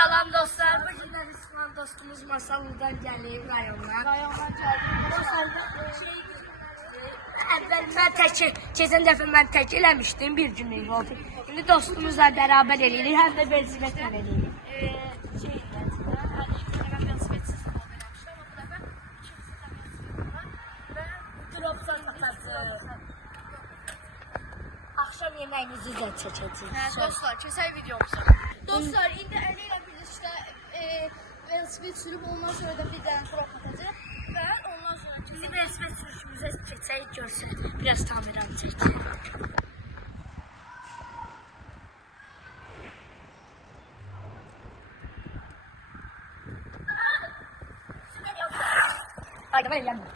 Salam dostlar, bu günlər İsmail dostumuz Masallı'dan gəlib rayondan. Əvvəl mən keçən dəfə mən tək eləmişdim, bir günlük oldu. İndi dostumuzla bərabər eləyirik, həm də velosipedlə eləyirik. Akşam yemeğimizi de çekeceğiz. Dostlar, keçək videomuza. Dostlar, indi əli ilə birlikdə velosiped sürüb ondan sonra da bir dənə drop atacaq və ondan sonra Şimdi velosiped sürüşümüze geçelim, görsün. Biraz tamirat çekeceğiz. Haydi ben yandım.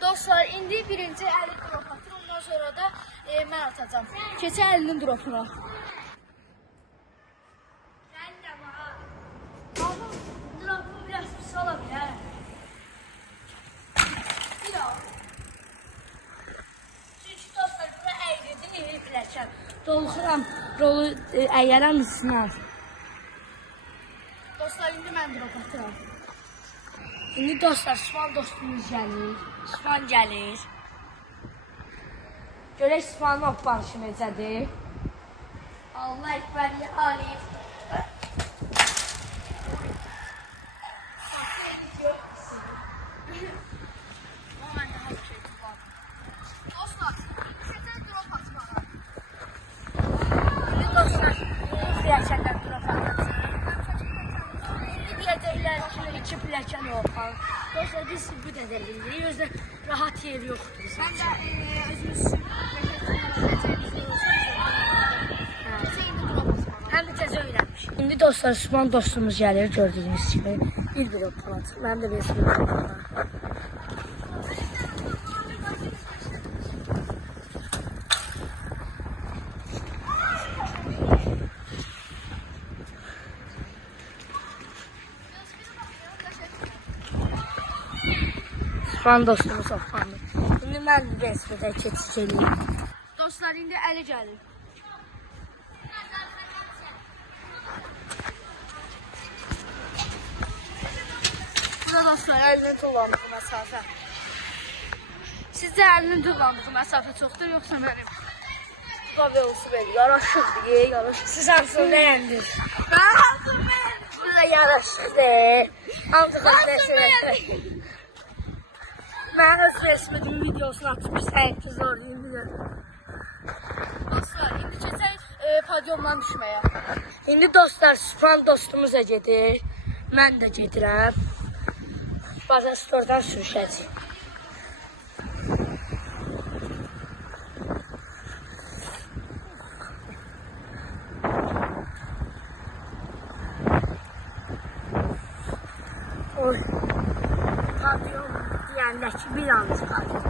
Dostlar, indi birinci əli drop atır, ondan sonra da mən atacağım. Keçək əlinin dropuna. Drop'u biraz pis olabilir. Çünkü dostlar bura eğridi, biləcəm. Dolxuram, rolu əyərəm üstünə. Dostlar, indi mən drop atıram. İndi dostlar, Sübhan dostumuz gəlir. Sübhan gəlir. Görək Sübhanın hoppanışı necədir. Allah ekber ya Alif. Dostlar, keçək drop atmağa. İndi dostlar, pilləkəndən drop atacaq. İndi deyəcəklər ki, 2 pilləkən hoppan. Dostlar, biz bu da dəlildik. Özdə rahat yer yoxdur. Mən də özümüz sürüb, keçəcəyimiz Həm də tezə öyrənmiş. İndi dostlar, Sübhan dostumuz gəlir, gördüyünüz kimi. Bir hoppan atır. Mənim də bir sürü hoppan var. Sübhan dostumuz hoppandı. İndi mən bir sürüdə keçiş eləyim. Dostlar, indi əli gəlir. Burada dostlar, əlinin tullandığı məsafə. Sizcə əlinin tullandığı məsafə çoxdur, yoxsa mənim? Bu velosiped yaraşıqdır, yaraşıqdır. Siz hamısını beğendiniz. Mən hamısını beğendim. Bu da yaraşıqdır. Hamısını beğendiniz. Mən öz velosipedimin videosunu atmış, səhiyyə zorlayayım bir. Dostlar, indi keçək podyumdan düşməyə. İndi dostlar, Sübhan dostumuza gedir. Mən də gedirəm. Baza stordan sürüşəcəyik. Oy. Pavyum deyəndəki bir anız pavyum.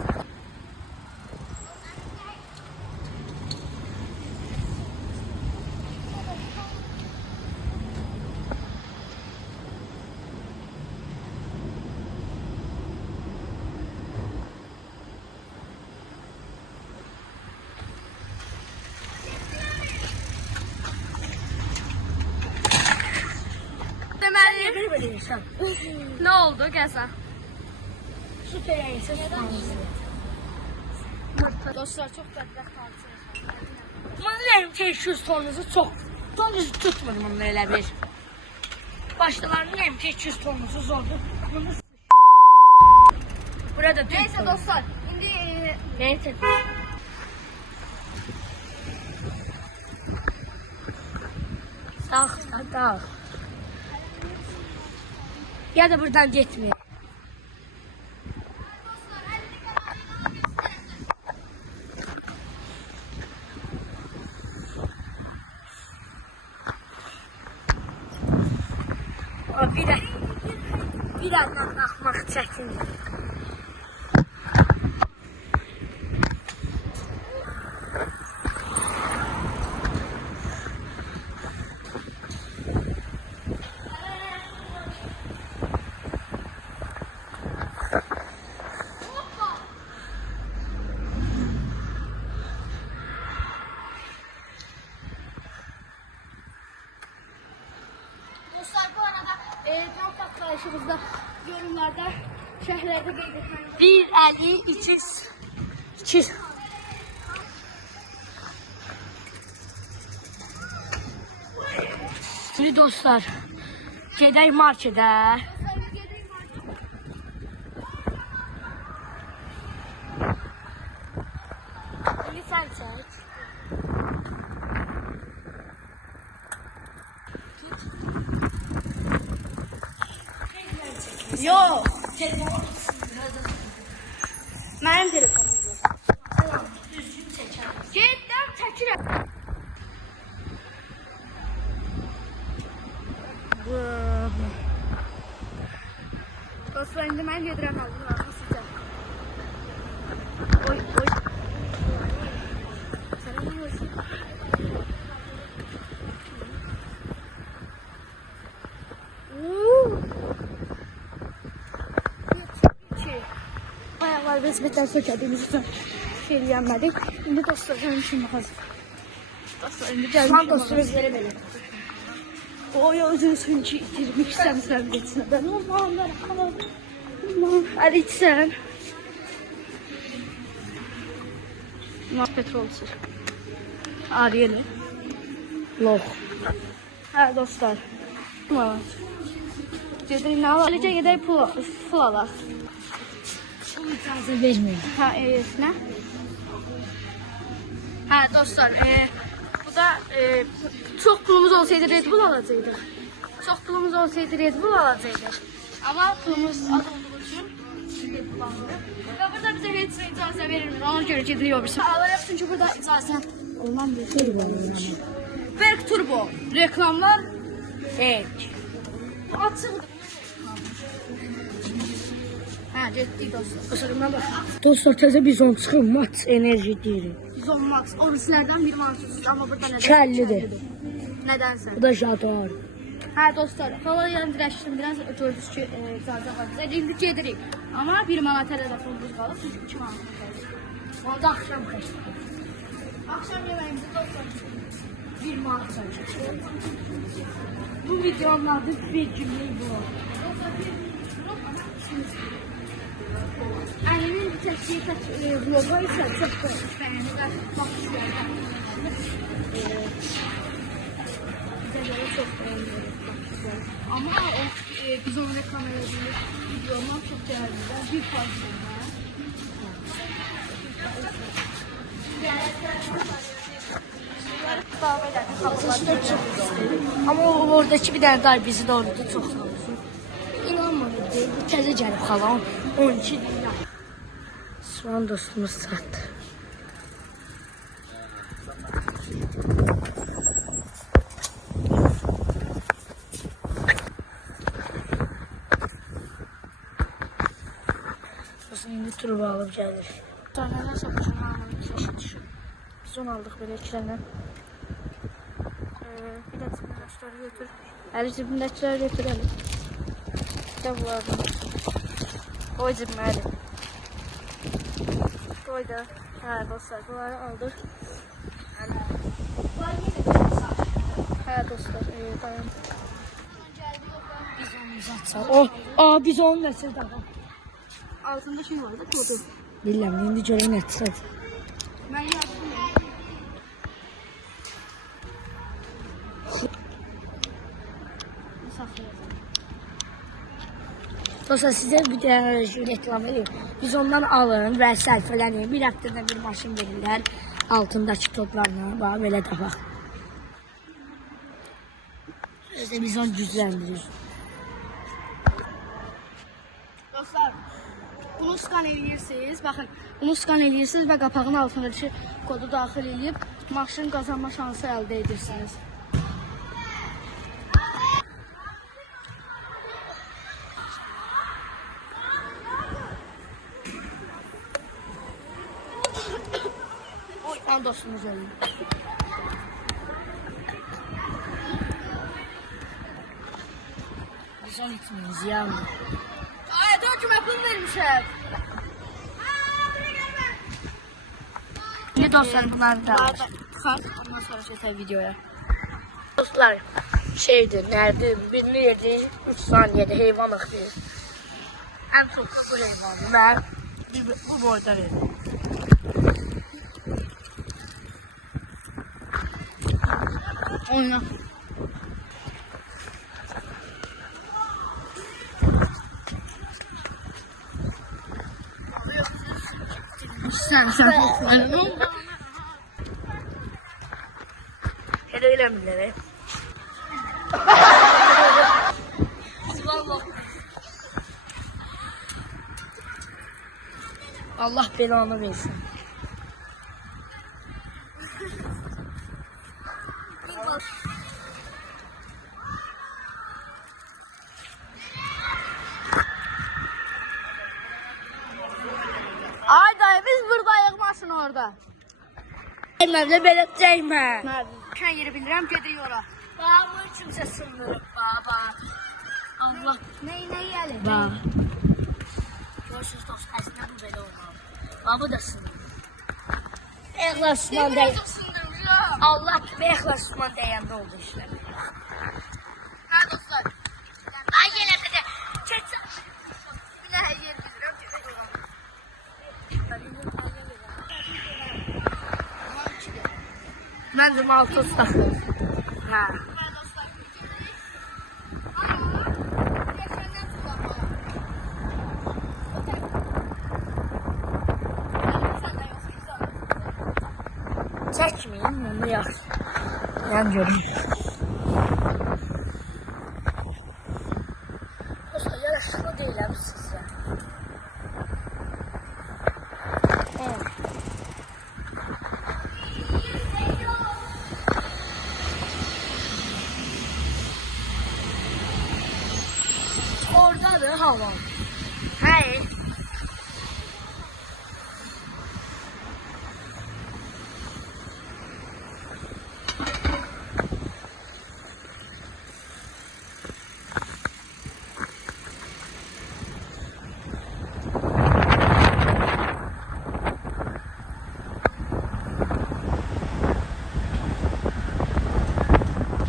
Deməli, Böyle insan. nə oldu, gəzən? Su teyəyisə Sübhanımızı. Dostlar, çox bədbəxt hadisələr. Bunun deyim ki, 200 tonunuzu çox. Tonunuzu tutmur bununla elə bir. Başkalarının deyim ki, 200 tonunuzu zordur. Bunu burada Neyse dostlar, indi Neyse. Dağ, dağ. Ya da buradan gitmeyin. Bir yandan baxmaq çətindir. Tam partlayışımızda yorumlarda şəhərlərdə qeyd etməliyik. 1.50 200. Şimdi dostlar, gedək markete. İndi sən çək. Yox. Mənim telefonum yox. Tamam, düzgün çəkərəm. Getdim, çəkirəm. Dostlar, indi mən gedirəm aldım arxasıca. Oy. Selam olsun. Ayaqlar və sibitlər sökədiyimiz üçün şey eləyənmədik. İndi dostlar, gəlin üçün baxacaq. Dostlar, indi gəlin. Şu an dostumuz verə belə. Oy, özünü ki itirmişsən sən geçsədən. Aman, hadi içsən. Mas petrol sür. Ariyeli. Lox. Hə, dostlar. Tamam. Gedirik nə alaq? Eləcə gedək pul alaq. Pul icazə verməyin. Hə, nə? Hə, dostlar, bu da çox pulumuz olsaydı Red Bull alacaqdıq. Çox pulumuz olsaydı Red Bull alacaqdıq. Amma pulumuz az olduğu üçün Red Bull alırıq. Və burada bizə heç nə icazə verilmir. Ona görə gedirik o birisi. Alırıq çünki burada icazə olmaz. Berk Turbo. Reklamlar Ek. açıqdır. Hə, getdik dostlar. Qısırına bax. Dostlar, təzə bizon çıxır, mat enerji deyirik. Bizon Max. Orijinaldən bir mantıqsız, amma burada nədən? Kəllidir. Nədənsə. Bu da Jaguar. Hə dostlar, hava yandırışdım biraz gördünüz ki, icazə var bizə. İndi gedirik. Amma 1 manat telefonumuz qalıb, çünki 2 manat qalıb. Onda axşam kaçdı. Akşam yemeğimizi dostlar. 1 manat çəkir. Bu videonun adı bir cümle bu. Annemin çəkdiyi vloga isə çox bəyənirlər. Bizələri çox bəyənirlər. Amma o biz onu reklam edilmiş videolar çox dəyərlidir. Bir fazla. Ama oradaki bir tane dar bizi doğurdu, çok sağ olsun. İnanmadım değil, bu təzə gəlib xalam, 12 dinar. Soğan dostumuz sattı. Dostum indi turba alıp gəlir. Sonra satışın anlamı saçı düşür. Biz onu aldık böyle ikilerinden. Bir de cibindakileri götür. Her cibindakileri götürelim. Bir de bu arada. Koy cibime hadi. Koy da. Ha dostlar bunları aldık. Ha dostlar dayan. Biz onu uzatsak. O, biz onu nəsə daha. Altında şey vardı kodu. Bilmem, indi görək nəsə. Ben yazdım ya. Dostlar size bir de reklam edeyim. Biz ondan alın və sərfələnin. Bir həftədə bir maşın verirlər. Altındakı toplarla. Bax, belə də bax. İşte biz onu gücləndirir. Dostlar, bunu skan edirsiniz. Baxın, bunu skan edirsiniz və qapağın altındakı kodu daxil edib maşın qazanma şansı əldə edirsiniz. An dostumuz olun. Biz onu içmiyoruz yani. Ay, 4 gün pul vermişəm. Ne dostlar bunlar da. Kart, ondan sonra çəkək videoya. Dostlar şeydir, nerede birini yedi 3 saniyede heyvan akıyor. En çok bu heyvanı ben bu boyda yedim. Oyna. Sen. Hele öyle mi ne? Allah belanı versin. Ay dayı biz buradayıq maşın orada. Ememle belirteceğime. Sen yeri bilirəm gedirik ora. Baba kimse sınırıp baba. Allah. Ney gəlir? Baba. Görüşürüz dost əslində bu belə olmalı. Baba da sınır. Ehlasman deyil. Allah kimi ehlasman deyəndə oldu işte. Hə dostlar. Ay yenə də. Keçsin. Bir nə yer bilirəm gedirik ora. Mən də maltız taxdım. Hə. Çəkməyin, onu yaxşı. Yan görüm. Dostlar, yaraşıqlı deyiləm sizə. Oradadır hava. Hayır.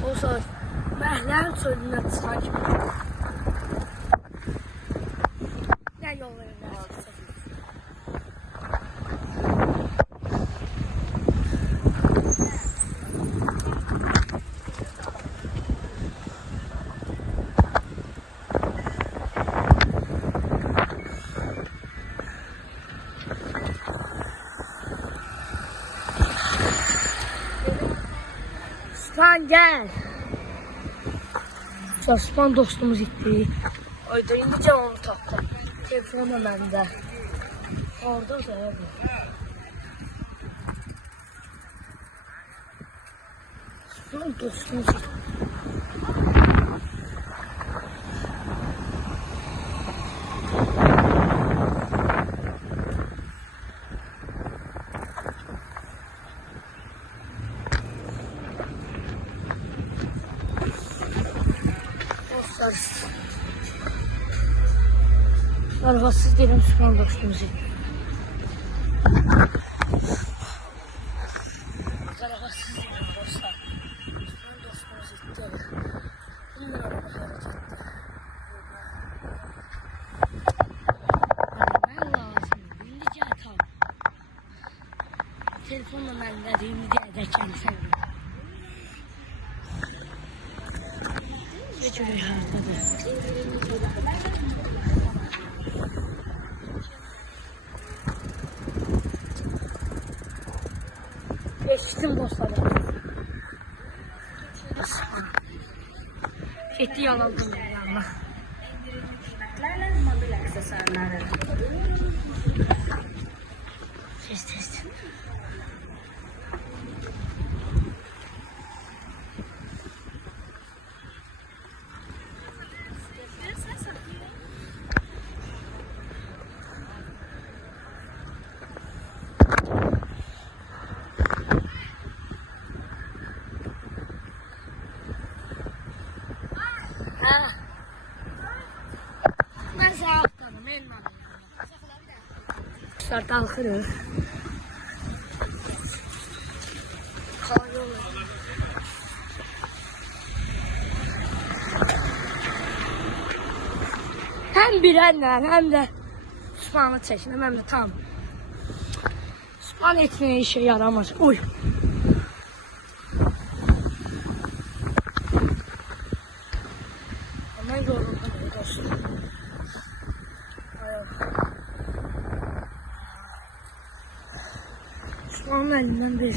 Olsa məhlərin çölündən çıxan kimi. Ne yollarına çıksın? Osman gel. Osman dostumuz gitti. Ayda indi canımı tapdı. Telefonu məndə. Orada da ya bu. Osman dostumuz gitti. Arabasız değilim, Osman dostumuzu. Arabasız değilim dostlar. Osman dostumuzu gitti. Bunlar araba hareket etti. Ben lazım. Şimdi gel tam. Telefonla ben de düğümü diye de kendisine. Ve çok harikadır. Geçtim dostlar. Gitti yalandım yanına. Test. Ben sana atladım, elma. Kuşlar kalkırır. Kalan yollar. Hem birenle hem de Osman'ı çekin. Hem de tam. Osman etmeye işe yaramaz. Oy. Ama yoruldum dostum. Osman'ın elinden bir.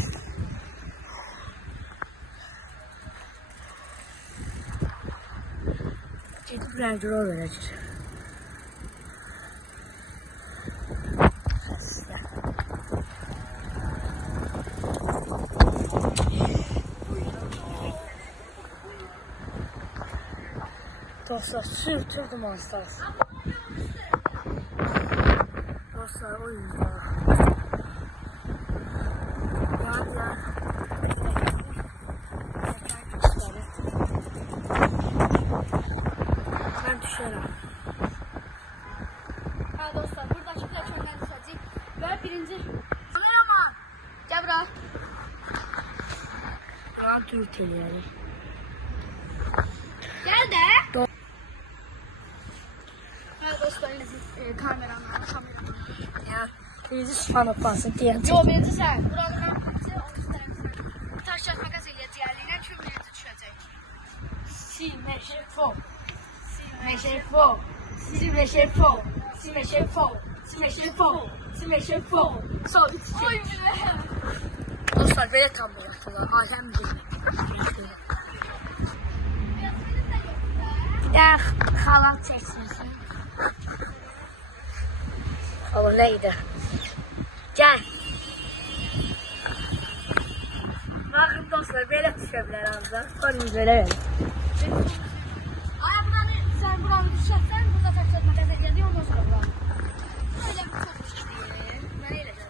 Gidip rəndura verəcək. Dostlar, sürtürdüm aslar. Dostlar, o yüzden. Ya. Ben düşerim. Ha dostlar, buradaki plaçondan düşəcək. Və birinci kameraman. Gəl bura. Ben dürt eləyərik. Gəl də. Ha dostlar, kameraman. Ya, bizi Osman'ı basın deyəcək. Yo, birinci sən. Buranın ön kapısı, onun üstünə. Taş kağıt makas eləyəcəklərlə kim birinci düşəcək? Si, meşe, fo. Si, meşe, fo. Si, meşe, fo. Si, meşe, fo. Si, meşe, fo. Si, meşe, fo. Sol, üç, Oy iki. bilə. Dostlar, belə tam bıraktılar. Alem değil. Ya, halam çeksin. Hala neydi? Gel. Bakın dostlar, belə düşə bilər ancaq. Sonra belə verin. Ay sen buranı düşərsən, burada taş kağıt makas eləyəcək, ondan sonra buranı. Öyle bir çok işləyir. Mən eləyəcəm.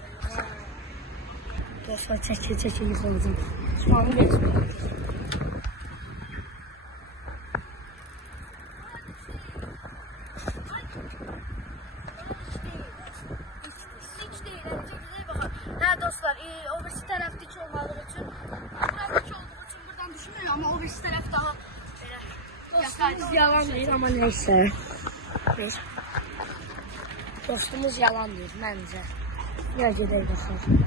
Dostlar, çəkil yıxılacaq. Osman'ı verin. Hiç değil. Çekileye bakın. Ha dostlar, o birisi taraf dik olmadığı için, burası dik olduğu için buradan düşmüyor ama o birisi taraf daha böyle Dostumuz yalan değil ama neyse. Biz. Dostumuz yalan değil bence. Ya gidelim bakalım.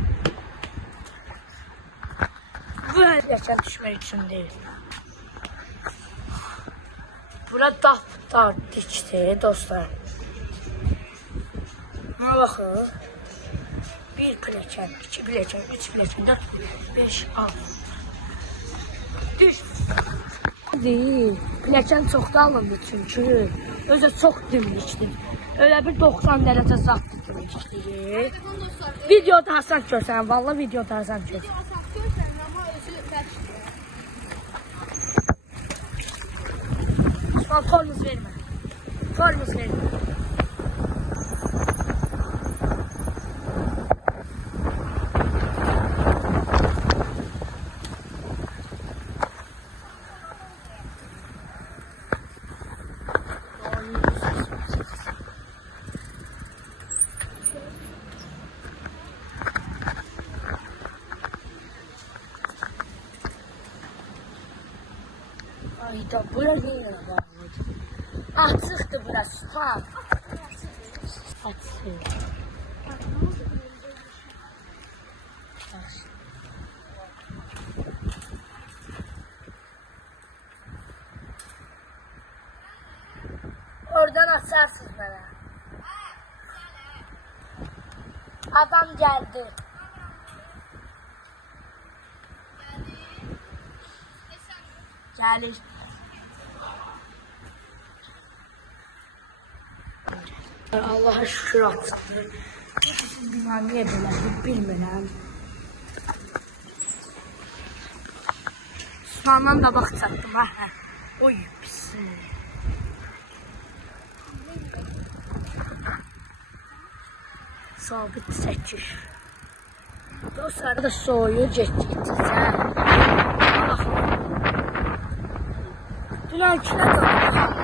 Bu yaşam düşmek için değil. Burada dar dikti dostlar. Buna bakın. Bir pleken, iki pleken, üç pleken, dört, beş, altı. Düş. Değil. Pleken çok da alındı çünkü. Özü çok dimdikdir. Öyle bir 90 derece zat dimdikdir. Telefon dostlar, Videoda Hasan görsən, vallahi videoda Hasan görsən. video asansörsən ama özü bəlkə. Osman tormuz vermə. Tormuz vermə. Ayda bura yine bağlıdır. Açıqdır burası. Ha. Açıq. Oradan açarsınız bana. Adam geldi. Gelir. Allah'a şükür açıqdır. Siz bina niyə belədir bilmirəm. Osmandan da bax çatdım ha. Oy pis. Sabit çəkir. Dostlar da soyuyor getdikcə. Baxın. Dünən kilə qaldı.